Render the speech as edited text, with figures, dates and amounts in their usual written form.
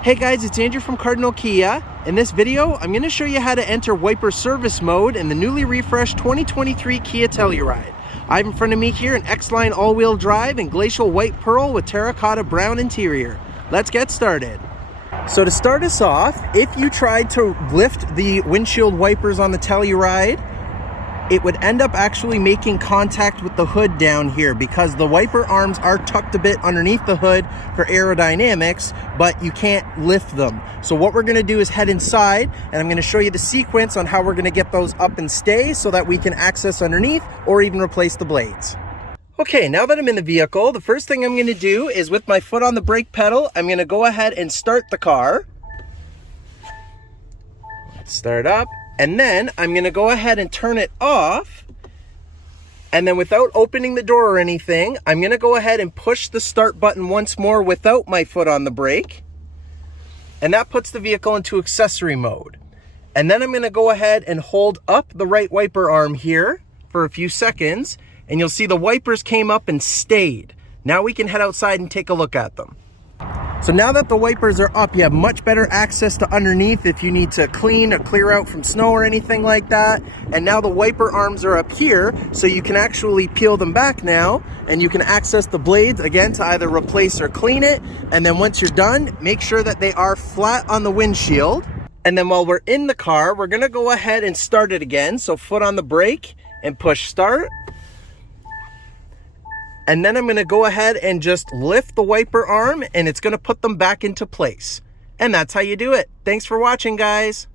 Hey guys, it's Andrew from Cardinal Kia. In this video, I'm going to show you how to enter wiper service mode in the newly refreshed 2023 Kia Telluride. I have in front of me here an X-Line all-wheel drive in glacial white pearl with terracotta brown interior. Let's get started. So to start us off, if you tried to lift the windshield wipers on the Telluride, it would end up actually making contact with the hood down here because the wiper arms are tucked a bit underneath the hood for aerodynamics, but you can't lift them. So what we're gonna do is head inside, and I'm gonna show you the sequence on how we're gonna get those up and stay so that we can access underneath or even replace the blades. Okay, now that I'm in the vehicle, the first thing I'm gonna do is with my foot on the brake pedal, I'm gonna go ahead and start the car. Let's start up. And then I'm gonna go ahead and turn it off. And then without opening the door or anything, I'm gonna go ahead and push the start button once more without my foot on the brake. And that puts the vehicle into accessory mode. And then I'm gonna go ahead and hold up the right wiper arm here for a few seconds, and you'll see the wipers came up and stayed. Now we can head outside and take a look at them. So now that the wipers are up, you have much better access to underneath if you need to clean or clear out from snow or anything like that. And now the wiper arms are up here, so you can actually peel them back now, and you can access the blades again to either replace or clean it. And then once you're done, make sure that they are flat on the windshield. And then while we're in the car, we're gonna go ahead and start it again. So foot on the brake and push start. And then I'm gonna go ahead and just lift the wiper arm, and it's gonna put them back into place. And that's how you do it. Thanks for watching, guys.